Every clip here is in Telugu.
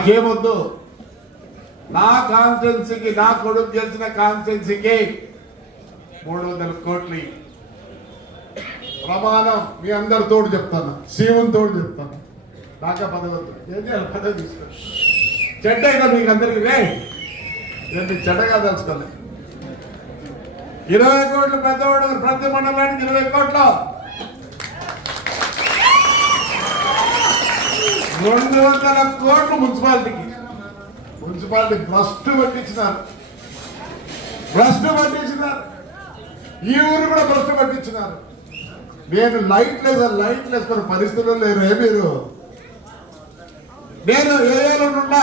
నాకేమొద్దు? నా కాన్స్టెన్సీకి నా కొడుకు చేసిన కాన్స్టెన్సీకి మూడు వందల కోట్లు ప్రమాణం మీ అందరి తోడు చెప్తాను. శివుని తోడు చెప్తాను. నాకే పదవి ఏం చేయాలి? పదవి తీసుకో చెడ్డ అయినా మీకు అందరికి రే నేను మీకు చెడ్డగా తెలుసుకోలేదు ఇరవై కోట్లు పెద్దవాడు ప్రతి మండలానికి ఇరవై కోట్లు. రెండు వందల కోట్లు మున్సిపాలిటీకి. మున్సిపాలిటీ భ్రష్టు పట్టించినారు. భ్రష్టు పట్టించినారు. ఈ ఊరు కూడా భ్రష్టు పట్టించినారు. నేను లైట్ లేదు లైట్ వేసుకునే పరిస్థితుల్లో లేరు ఏ మీరు. నేను ఏరియాలో ఉన్నా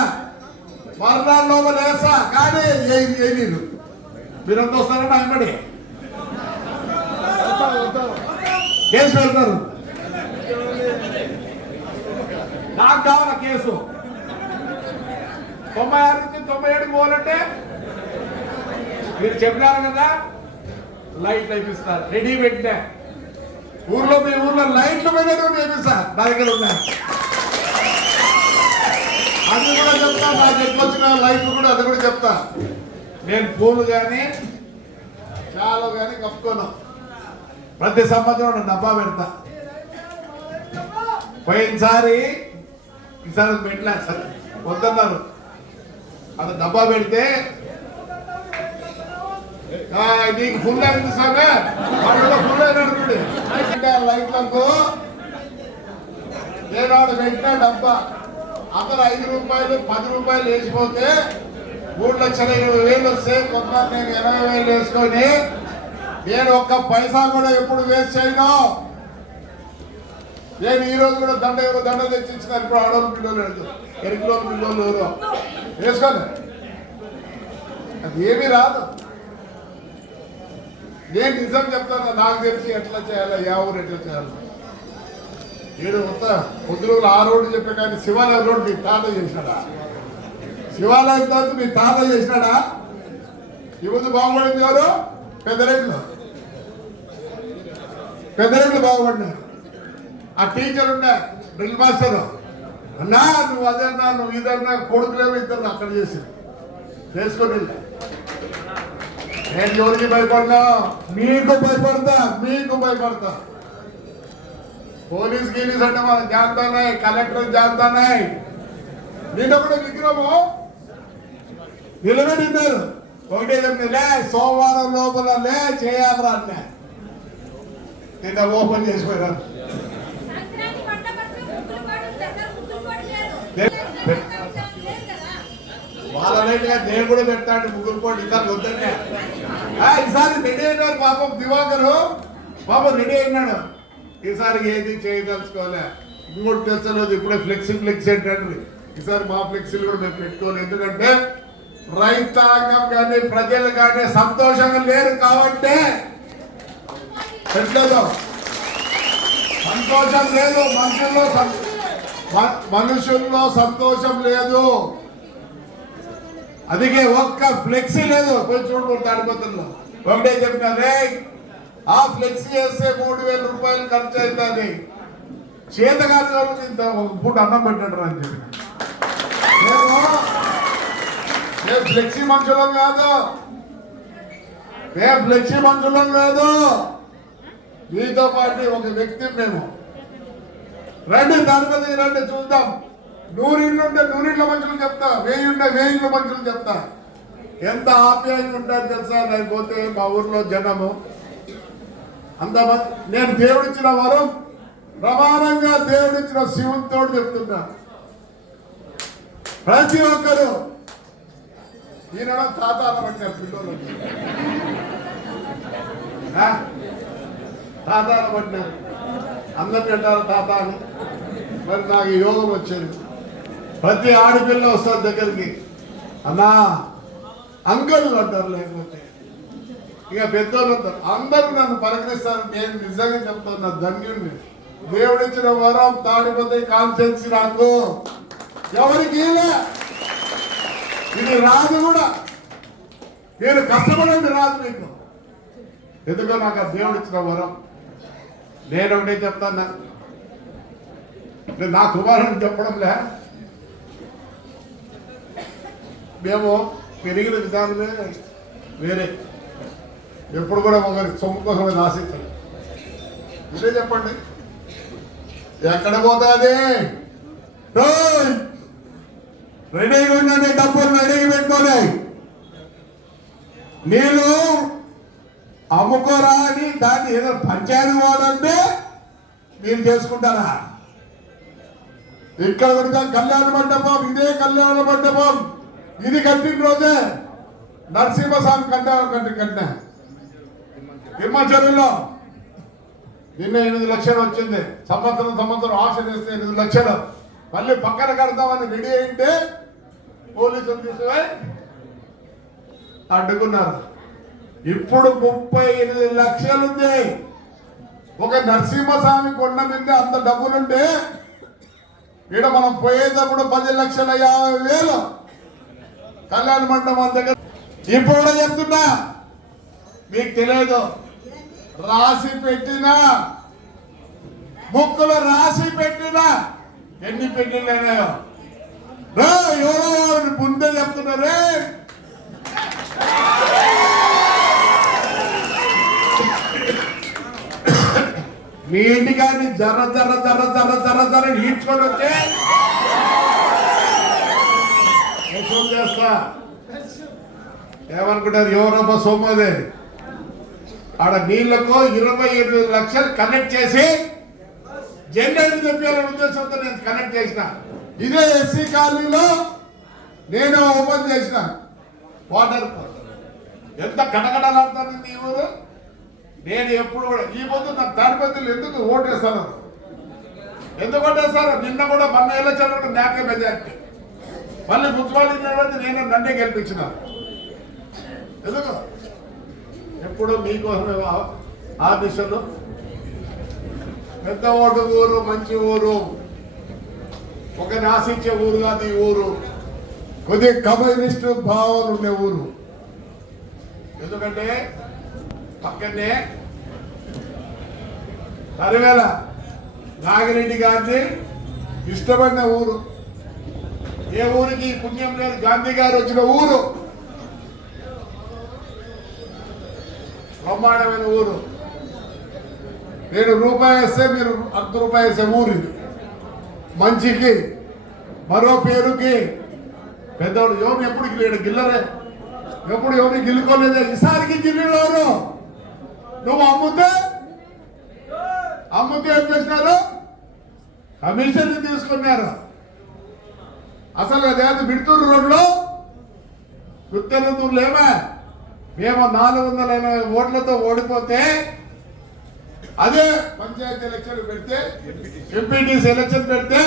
మరణాల లోపల వేసా కానీ ఏ నీరు మీరంతా వస్తారంటే ఆయనబడి కేసు పెడతారు. నాకు కావాల కేసు. తొంభై ఆరు నుంచి తొంభై ఏడుకి పోవాలంటే మీరు చెప్పినారు కదా లైట్లు వేపిస్తారు రెడీ పెట్టినా. ఊర్లో మీ ఊర్లో లైట్లు పోయినట్టు వేపిస్తారు నా దగ్గర ఉన్నాయి అది కూడా చెప్తా నా ఎక్కువ వచ్చిన లైట్లు కూడా అది కూడా చెప్తా. నేను పూలు కానీ చాలా కానీ కప్పుకోను. ప్రతి సంవత్సరం డబ్బా పెడతా. పోయినసారి ఈసారి పెట్టలే. సార్ వద్దన్నారు. అది డబ్బా పెడితే నీకు ఫుల్ అయింది సార్ ఫుల్ అయినట్టు లైట్లకు ఆడు పెట్టిన డబ్బా. అతను ఐదు రూపాయలు పది రూపాయలు వేసిపోతే మూడు లక్షల ఇరవై వేలు వస్తే కొంత నేను ఇరవై వేలు వేసుకొని నేను ఒక్క పైసా కూడా ఎప్పుడు వేస్ట్ చేయను. నేను ఈ రోజు కూడా దండ ఎవరో దండ తెచ్చి ఇప్పుడు ఆడోళ్ళు పిల్లలు లేదు. ఎరుకులో పిల్లలు ఎవరో. వేసుకోండి. అది ఏమీ రాదు. నేను నిజం చెప్తాను నాకు తెలిసి ఎట్లా చేయాలి యా ఊరు ఎట్లా చేయాలి. ఏడు మొత్తం కొద్ది రోజులు ఆ రోడ్డు చెప్పే కానీ శివాలయం రోడ్డు మీ తాత చేసినాడా? శివాలయం తర్వాత మీ తాత చేసినాడా? ఈ ముందు బాగుపడింది ఎవరు? పెద్దరెడ్లు పెద్దరెడ్లు బాగుపడినారు. ఆ టీచర్ ఉండే డ్రిల్ మాస్టర్. అన్నా నువ్వు అదన్నా నువ్వు ఇదన్నా కొడుకులేమో ఇద్దరు అక్కడ చేసి. చేసుకొని నేను ఎవరికి భయపడినా మీకు భయపడతా మీకు భయపడతా. పోలీస్ గీలీస్ అంటే మనం జాంతానాయి కలెక్టర్ జాంతానాయి నిన్న కూడా విగ్రహము నిలబెట్టినారు ఒకటే చెప్తే లే సోమవారం లోపల లే చేయాలరా అన్న. నిన్న ఓపెన్ చేసిపోయినారు అలా నేను కూడా పెడతాను ముగ్గురు కోటి ఈసారి వద్దంటే ఈసారి రెడీ అయినారు పాపం దివాకరు. పాపం రెడీ అయినాడు. ఈసారి ఏది చేయదలుచుకోలే. ఇంకోటి తెలుసలేదు ఇప్పుడే ఫ్లెక్సీ ఫ్లెక్సీ ఏంటంటే ఈసారి మా ఫ్లెక్సీలు కూడా మేము పెట్టుకోవాలి. ఎందుకంటే రైతాంగం కానీ ప్రజలు కానీ సంతోషంగా లేరు కాబట్టి పెట్టలేదు సంతోషం లేదు. మనుషుల్లో మనుషుల్లో సంతోషం లేదు. అందుకే ఒక్క ఫ్లెక్సీ లేదు కొంచెం చూడకూడదు తాడిపోతుందో ఒకటే చెప్పిన రే ఆ ఫ్లెక్సీ చేస్తే మూడు వేల రూపాయలు ఖర్చు అవుతుంది చేత కాదు ఇంత ఒక పూట అన్నం పెట్టాడు అని చెప్పిన. మేము ఫ్లెక్సీ మనుషులం కాదు. మేము ఫ్లెక్సీ మనుషులం కాదు మీతో పాటు ఒక వ్యక్తి మేము రండి దానిపతి రండి చూద్దాం. నూరిళ్ళు ఉంటే నూరిళ్ళ మనుషులు చెప్తా వేయి ఉంటే వేయిళ్ళ మనుషులు చెప్తా. ఎంత ఆప్యాయంగా ఉంటారు తెలుసా? నేను పోతే మా ఊర్లో జనము. అంత నేను దేవుడిచ్చిన వరం ప్రమాణంగా దేవుడిచ్చిన శివునితో చెప్తున్నా. ప్రతి ఒక్కరు ఈయన తాత అనబట్టినారు పిల్లలు తాత అనబట్టినారు. అందరిని అంటారు తాత అని. మరి నాకు యోగం వచ్చేది. ప్రతి ఆడపిల్ల వస్తారు దగ్గరికి. అన్నా అంకుల్ అంటారు లేకపోతే. ఇక పెద్దోళ్ళు అంటారు. అందరూ నన్ను పలకరిస్తారు నేను నిజంగా చెప్తున్నా ధన్యుణ్ణి. దేవుడిచ్చిన వరం తాడిపోతే కాన్సెన్స్ నాకు ఎవరికి ఇది రాదు కూడా. నేను కష్టపడండి రాదు మీకు. ఎందుకో నాకు ఆ దేవుడు ఇచ్చిన వరం. నేను ఒకటే చెప్తాను. నా నా చెప్పడం చెప్పడంలే. మేము పెరిగిన విధానమే వేరే. ఎప్పుడు కూడా ఒకరి సొమ్ము కోసమే ఆశించాలి ఇదే చెప్పండి. ఎక్కడ పోతుంది? రెడీగా ఉండండి డబ్బులు రెడీగా పెట్టుకోలే నీళ్ళు అమ్ముకోరా అని దాన్ని ఏదో పంచాయతీ వాడంటే మీరు చేసుకుంటారా? ఇక్కడ కళ్యాణ మండపం ఇదే కళ్యాణ మండపం. ఇది కట్టిన రోజే నరసింహస్వామి కంటే ఒకటి కట్టిన హిమాచల్లో నిన్న ఎనిమిది లక్షలు వచ్చింది. సంవత్సరం సంవత్సరం ఆశ చేస్తే ఎనిమిది లక్షలు. మళ్ళీ పక్కన కడతామని రెడీ అయింటే పోలీసులు తీసుకుపోయి అడ్డుకున్నారు. ఇప్పుడు ముప్పై ఎనిమిది లక్షలు ఉంది. ఒక నరసింహస్వామి కొండ మీద అంత డబ్బులుంటే ఈడ మనం పోయేటప్పుడు పది లక్షల యాభై వేలు. కళ్యాణ మండపం దగ్గర ఇప్పుడు కూడా చెప్తున్నా. మీకు తెలియదు. రాసి పెట్టిన. ముక్కులు రాసి పెట్టిన. ఎన్ని పెట్టిళ్ళు అయినాయో. ఎవరో ముందే చెప్తున్నారే మీ ఇంటికాన్ని జర్ర జర్ర జర్ర జర్ర జర్ర జర్ర ఈడ్చుకొని వచ్చే. వసూలు చేస్తా. ఏమనుకుంటారు? ఎవరబ్బా సోమదే? ఆడ నీళ్ళకు ఇరవై ఎనిమిది లక్షలు కనెక్ట్ చేసి జెండర్ చెప్పాలనే ఉద్దేశంతో నేను కనెక్ట్ చేసిన. ఇదే ఎస్సీ కాలనీలో నేను ఓపెన్ చేసిన. వాటర్ ఎంత కటకటలాడుతానండి ఈ ఊరు? నేను ఎప్పుడు కూడా ఈ పొద్దు నా తాడిపత్రులు ఎందుకు ఓటేస్తాను ఎందుకు ఓటేస్తారు నిన్న కూడా మొన్న ఎలక్షన్ నాకే మెజార్టీ. మళ్ళీ మున్సిపాలిటీ నిర్వహించి నేను నన్నే గెలిపించిన. ఎందుకు? ఎప్పుడు మీకోసమే ఆ- ఆఫీసులు పెద్ద ఓటు ఊరు మంచి ఊరు. ఒక నాశించే ఊరు కాదు ఈ ఊరు. కొద్ది కమ్యూనిస్టు భావాలు ఉండే ఊరు. ఎందుకంటే పక్కనే సరివేళ నాగిరెడ్డి గారిని ఇష్టపడిన ఊరు. ఏ ఊరికి పుణ్యం లేదు? గాంధీ గారు వచ్చిన ఊరు. బ్రహ్మాండమైన ఊరు. నేను రూపాయి వేస్తే మీరు అర్ధ రూపాయి వేసే ఊరు ఇది. మంచికి మరో పేరుకి. పెద్దవాడు ఎవరు ఎప్పుడు లేడు గిల్లరే. ఎప్పుడు ఎవరిని గిల్లుకోలేదే? ఈసారికి గిల్లిలోరు నువ్వు అమ్ముతే? అమ్ముతే ఏం చేసినారు? కమిషన్ తీసుకున్నారు? అసలు అదేంటి మిడుతూరు రోడ్లో? గుత్తెలతూరు లేమా మేము నాలుగు వందల ఎనభై ఓట్లతో ఓడిపోతే అదే పంచాయతీ ఎలక్షన్ పెడితే ఎంపీటీసీ ఎలక్షన్ పెడితే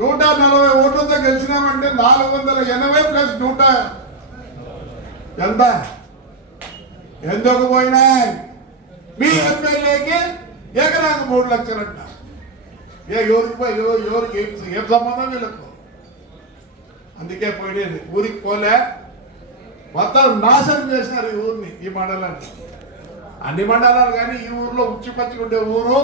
నూట నలభై ఓట్లతో గెలిచినామంటే నాలుగు వందల ఎనభై ప్లస్ నూట ఎంత ఎందుకు పోయినాయి? మీ ఎమ్మెల్యేకి ఎకరాకు మూడు లక్షలు అంట ఏ ఎవరికి పోయి ఎవరికి ఏం- ఏం సంబంధం వీళ్ళకు? అందుకే పోయేది. ఊరికి పోలే. మొత్తం నాశనం చేసినారు ఈ ఊరిని ఈ మండలాన్ని. అన్ని మండలాలు కానీ ఈ ఊర్లో ఉచ్చిపచ్చి ఉండే ఊరు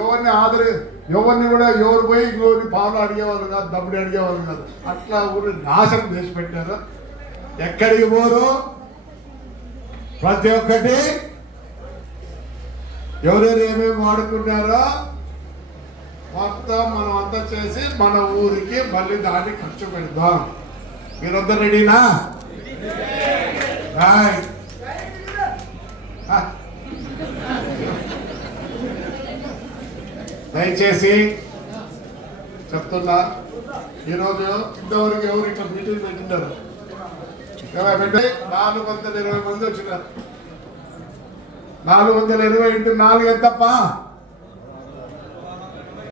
ఎవరిని ఆదరి ఎవరిని కూడా ఎవరు పోయి ఎవరిని పాలు అడిగేవాళ్ళు కాదు దమ్ముడు అడిగేవాళ్ళు కాదు. అట్లా ఊరిని నాశనం చేసి పెట్టారు. ఎక్కడికి పోరు? ప్రతి ఒక్కటి ఎవరెవరు ఏమేమి వాడుకున్నారో మొత్తం మనం అంతా చేసి మన ఊరికి మళ్ళీ దాన్ని ఖర్చు పెడదాం. మీరంతా రెడీనా? రాయ్ దయచేసి చెప్తున్నా ఈరోజు ఇంతవరకు ఎవరు ఇట్లా మీటింగ్ పెట్టింటారు పెట్టి నాలుగు వందల ఇరవై మంది వచ్చినారు. నాలుగు వందల ఇరవై ఇంటూ నాలుగు ఎంతప్పా